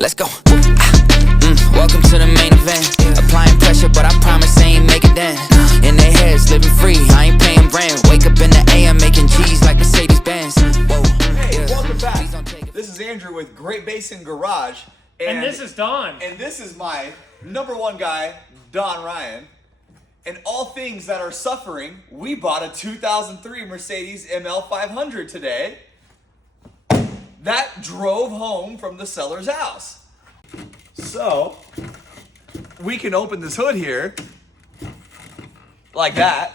Let's go. Welcome to the main event. Applying pressure, but I promise I ain't make it then. In their heads, living free, I ain't paying rent. Wake up in the AM, making G's like Mercedes Benz. Whoa. Hey, welcome back. This is Andrew with Great Basin Garage. And this is Don. And this is my #1 guy, Don Ryan. And all things that are suffering, we bought a 2003 Mercedes ML500 today that drove home from the seller's house. So, we can open this hood here, like that.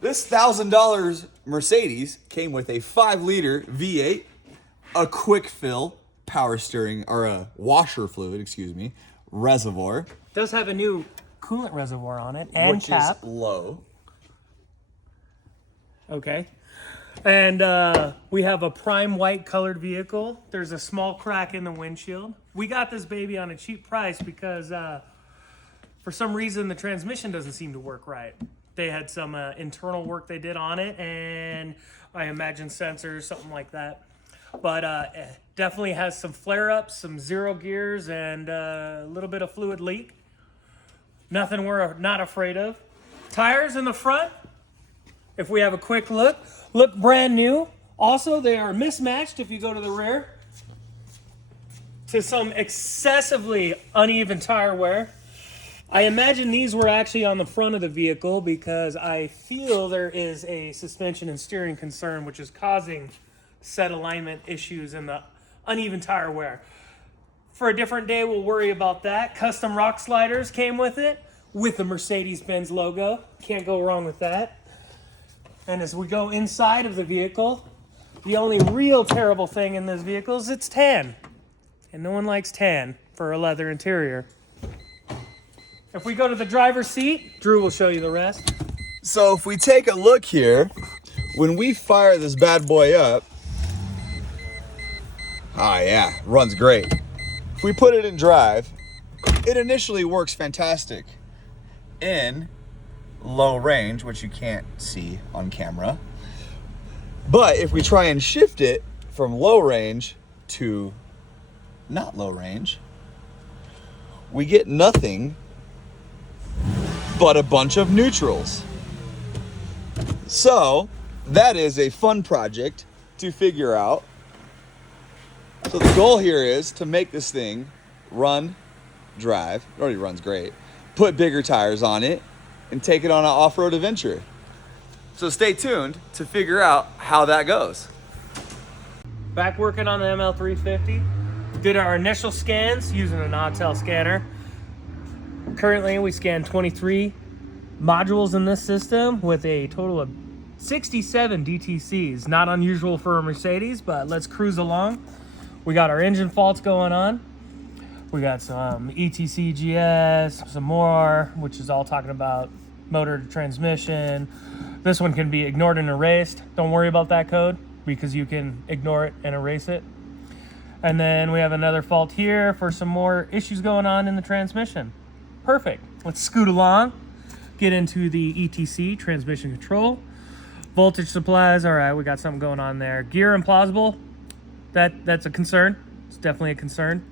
This $1,000 Mercedes came with a 5-liter V8, a quick fill power steering, or a washer fluid, excuse me, reservoir. It does have a new coolant reservoir on it and which cap. is low. Okay. And we have a prime white colored vehicle. There's a small crack in the windshield. We got this baby on a cheap price because for some reason the transmission doesn't seem to work right. They had some internal work they did on it, and I imagine sensors, something like that. But it definitely has some flare-ups, some zero gears, and a little bit of fluid leak. Nothing we're not afraid of. Tires in the front, if we have a quick look brand new. Also, they are mismatched if you go to the rear to some excessively uneven tire wear. I imagine these were actually on the front of the vehicle because I feel there is a suspension and steering concern which is causing set alignment issues and the uneven tire wear. For a different day, we'll worry about that. Custom rock sliders came with it with the Mercedes-Benz logo. Can't go wrong with that. And as we go inside of the vehicle, the only real terrible thing in this vehicle is it's tan. And no one likes tan for a leather interior. If we go to the driver's seat, Drew will show you the rest. So if we take a look here, when we fire this bad boy up, yeah, runs great. If we put it in drive, it initially works fantastic in low range, which you can't see on camera. But if we try and shift it from low range to not low range, we get nothing but a bunch of neutrals. So that is a fun project to figure out. So the goal here is to make this thing run, drive, it already runs great, put bigger tires on it, and take it on an off-road adventure. So stay tuned to figure out how that goes. Back working on the ML350. Did our initial scans using an Autel scanner. Currently we scanned 23 modules in this system with a total of 67 DTCs. Not unusual for a Mercedes, but let's cruise along. We got our engine faults going on. We got some ETCGS, some more, which is all talking about motor to transmission. This one can be ignored and erased. Don't worry about that code because you can ignore it and erase it. And then we have another fault here for some more issues going on in the transmission. Perfect. Let's scoot along, get into the ETC, transmission control. Voltage supplies, all right, we got something going on there. Gear implausible, that's a concern. It's definitely a concern.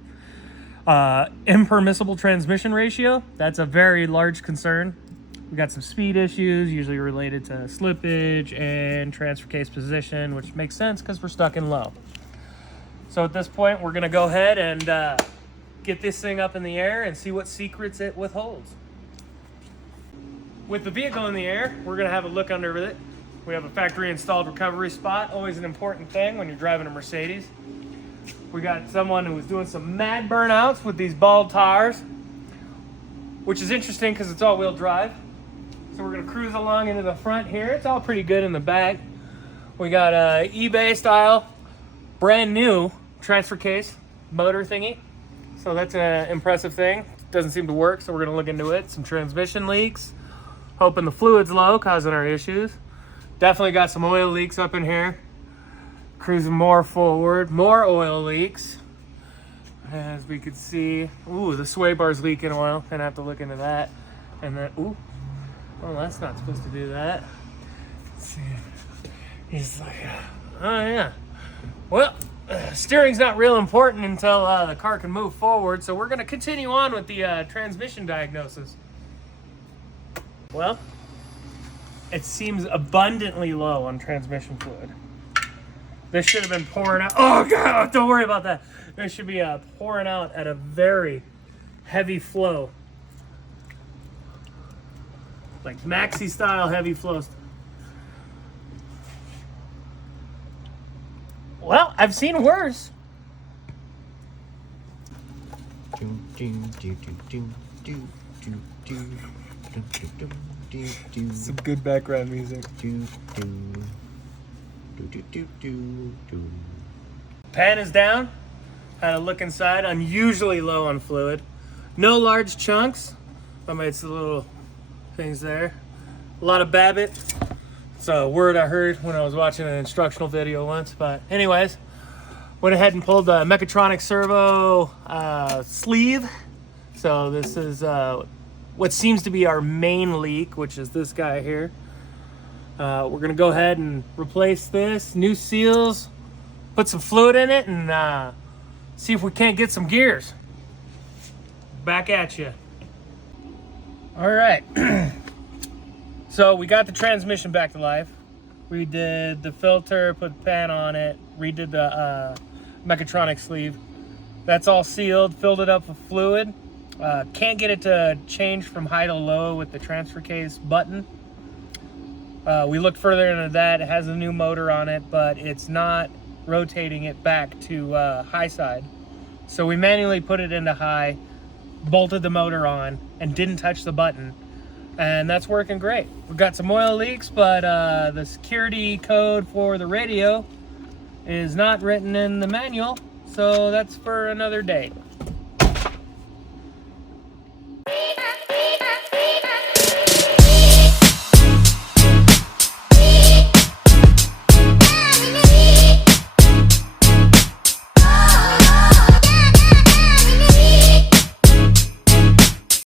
Impermissible transmission ratio, that's a very large concern. We got some speed issues, usually related to slippage and transfer case position, which makes sense because we're stuck in low. So at this point, we're gonna go ahead and get this thing up in the air and see what secrets it withholds. With the vehicle in the air, we're gonna have a look under it. We have a factory installed recovery spot, always an important thing when you're driving a Mercedes. We got someone who was doing some mad burnouts with these bald tires, which is interesting because it's all-wheel drive. So we're gonna cruise along into the front here. It's all pretty good in the back. We got a eBay style, brand new transfer case motor thingy. So that's an impressive thing. Doesn't seem to work, so we're gonna look into it. Some transmission leaks. Hoping the fluid's low, causing our issues. Definitely got some oil leaks up in here. Cruising more forward, more oil leaks. As we can see, ooh, the sway bar's leaking oil. Gonna have to look into that. And then, ooh, well, that's not supposed to do that. Let's see. He's like, oh yeah. Well, steering's not real important until the car can move forward, so we're going to continue on with the transmission diagnosis. Well, it seems abundantly low on transmission fluid. This should have been pouring out. Oh, God, don't worry about that. This should be pouring out at a very heavy flow. Like maxi style heavy flows. Well, I've seen worse. Some good background music. Pan is down. Had a look inside. Unusually low on fluid. No large chunks. I made some little things there. A lot of Babbitt. It's a word I heard when I was watching an instructional video once. But anyways, went ahead and pulled the mechatronic servo sleeve. So this is what seems to be our main leak, which is this guy here. We're gonna go ahead and replace this. New seals, put some fluid in it, and see if we can't get some gears. Back at you. All right. So we got the transmission back to life. We did the filter, put pan on it, redid the mechatronic sleeve. That's all sealed, filled it up with fluid. Can't get it to change from high to low with the transfer case button. We looked further into that. It has a new motor on it, but it's not rotating it back to high side. So we manually put it into high, bolted the motor on, and didn't touch the button. And that's working great. We've got some oil leaks, but the security code for the radio is not written in the manual, so that's for another day.